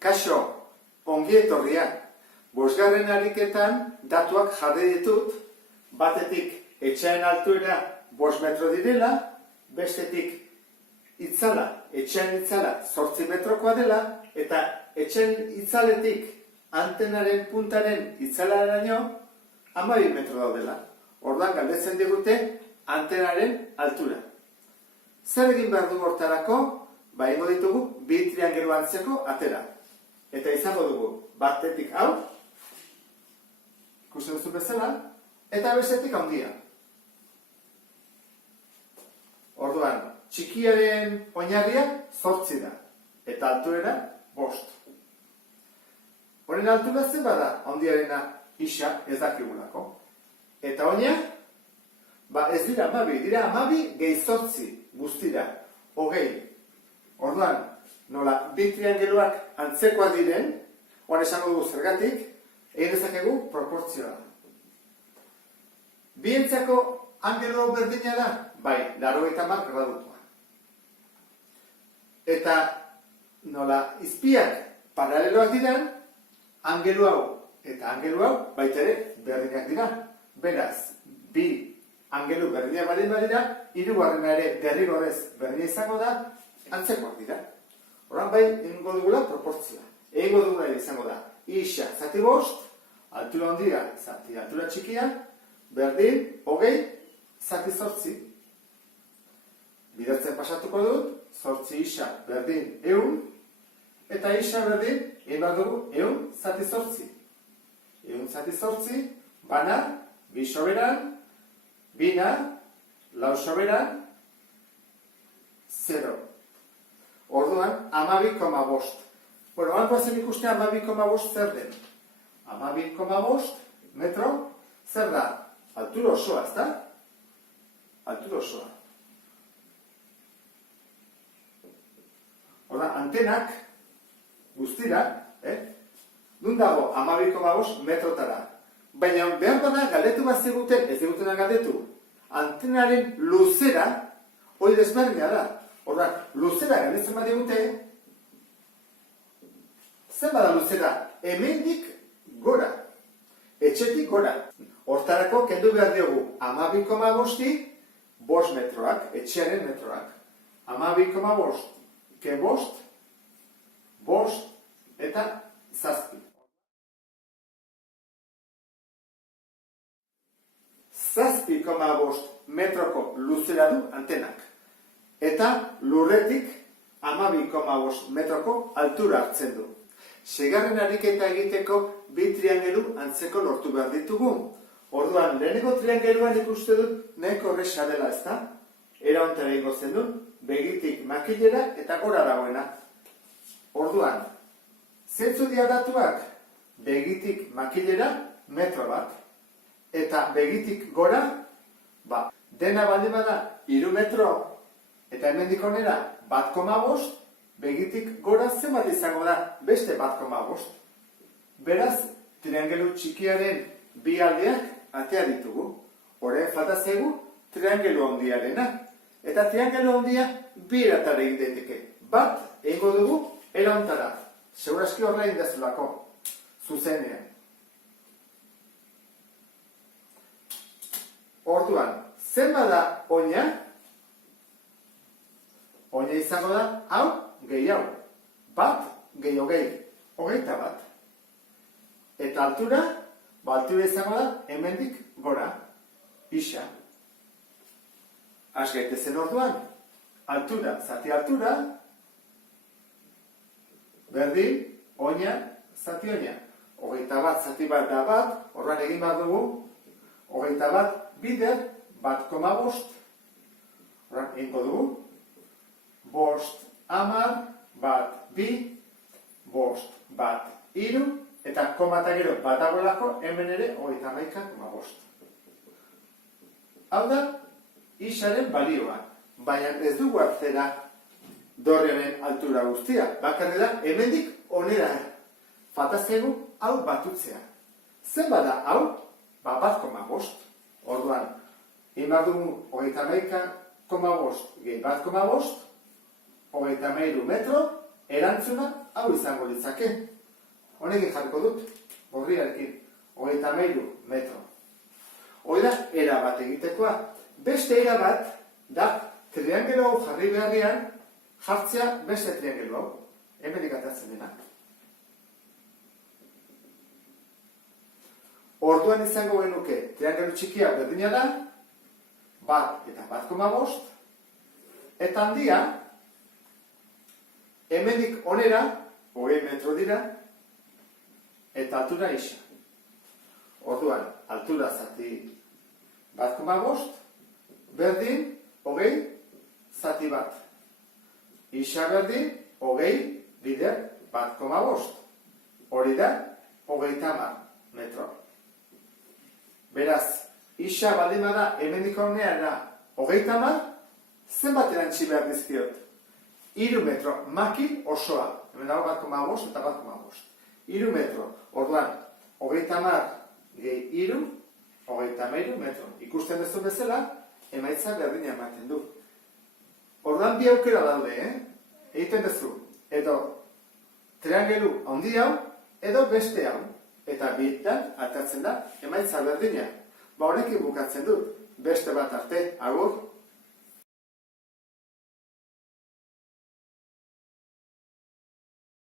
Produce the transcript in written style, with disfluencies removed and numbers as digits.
Kaixo, ongi etorria. Bosgarren ariketan datuak jarri ditut, batetik etxearen altuera 5 metro direla, bestetik etxearen itzala 8 metrokoa dela, eta etxearen itzaletik antenaren puntaren itzalaraino 12 metro daudela. Orduan galdetzen digute antenaren altura. Zer egin behar dugu hortarako? Ingo ditugu bi triangelu antzeko atera. Eta izango dugu batetik hau, ikusten duzu bezala, eta bestetik handia. Orduan, txikiaren oinarria 8 da, eta altuera 5. Honen altura zen bada, handiarena isa ez dakigulako. Eta oina, ez dira 12, dira 12 gehi 8 guztira, 20. Orduan, nola bi triangeluak antzekoa diren, oan esango dugu zergatik, egin dezakegu proportzioa. Bientzako angelu berdina da? Bai, 80 gradukoa. Eta nola izpiak paraleloak diran, angelu hau eta angelu hau baita ere berdinak dira. Beraz, bi angelu berdinak baldin badira, hirugarrena ere derrigorrez berdina izango da, antzekoak dira. Horan bai, egingo dugula proportzioa. Egingo dugula izango da, isa zati 5, altura handia zati altura txikia, berdin, 20, zati 8. Bidertzen pasatuko dut, 8 isa berdin 100, eta isa berdin, egin behar dugu, 100 zati 8. 100 zati 8, bana, 2 soberan, bina, 4 soberan, 0. Orduan, 12,5. Bueno, hanko zen ikustea 12,5 zer den. 12,5 metro, zer da? Altura osoa, ez da? Altura osoa. Orduan, antenak guztira, nun dago 12,5 metrotara. Baina behar dana galdetu bat ziguten, ez digutena galdetu. Antenaren luzera, hori desberdina da. Orduan, luzera galdetzen bat digute, zen bada luzera? Hemendik gora, etxetik gora. Hortarako kendu behar diogu 12,5 5 metroak, etxearen metroak. 12,5 ke 5, 5 eta 7. 7,5 metroko luzera du antenak. Eta lurretik 12,5 metroko altura hartzen du. Segarren ariketa egiteko bi triangelu antzeko lortu behar ditugu. Orduan, lehenengo triangeluan ikuste dut nahiko horreza dela, ez da? Era hontara egingo zen dut, begitik makilera eta gora dagoena. Orduan, zeintzu dira datuak? Begitik makilera metro bat. Eta begitik gora, dena baldin bada 3 metro. Eta hemendik honera 1,5, begitik gora zenbat izango da beste 1,5. Beraz, triangelu txikiaren bi aldeak atea ditugu. Horren falta zaigu triangelu handiarena. Eta triangelu handia bi eratara egin daiteke. Bat egingo dugu era hontara. Segurazki horra egin dezulako. Zuzenean. Orduan, zenbat da oina? Oina izango da, hau, gehi hau. Bat, gehi 20. 21. Eta altura, altura izango da, hemendik gora. Isa. Az gaitezen orduan. Altura, zati altura. Berdin, oina, zati oina. 21 zati bat da bat, horran egin bat dugu. 21 bider, 1,5. Horran egingo dugu. 5, 10, 2, 5, 3, eta koma eta gero bat dagoelako, hemen ere 31,5. Hau da, isaren balioa. Baina ez dugu hartzera dorrearen altura guztia. Bakarri da, hemendik onera. Fatazkegu hau batutzea. Zen bada hau? 1,5. Orduan, inbar dugu 31,5 gehi 1,5, 33 metro, erantzuna hau izango litzake. Honekin jarriko dut, gorriarekin, 33 metro. Hoi da, era bat egitekoa. Beste era bat, da, triangelo hau jarri beharrean, jartzea beste triangelo hau. Hemenik atatzen dena. Orduan izango genuke, triangelo txikia berdina da, 1 eta 1,5, eta handia, hemenik onera, 20 metro dira, eta altura isa. Orduan, altura zati 1,5, berdin, 20, zati 1. Isa berdin, 20, bider, 1,5. Hori da, 30 metro. Beraz, isa baldin bada hemendik onera 30, zenbat erantzi behar dizkiot? 3 metro, maki osoa. Hemen dago 1,5 eta 1,5. 3 metro. Orduan, 30 gehi 3, 33 metro. Ikusten duzu bezala, emaitza berdina ematen du. Orduan bi aukera daude, egiten duzu. Edo triangelu handi hau, edo beste hau. Eta bitan atatzen da emaitza berdina. Ba, honekin bukatzen dut. Beste bat arte, agur.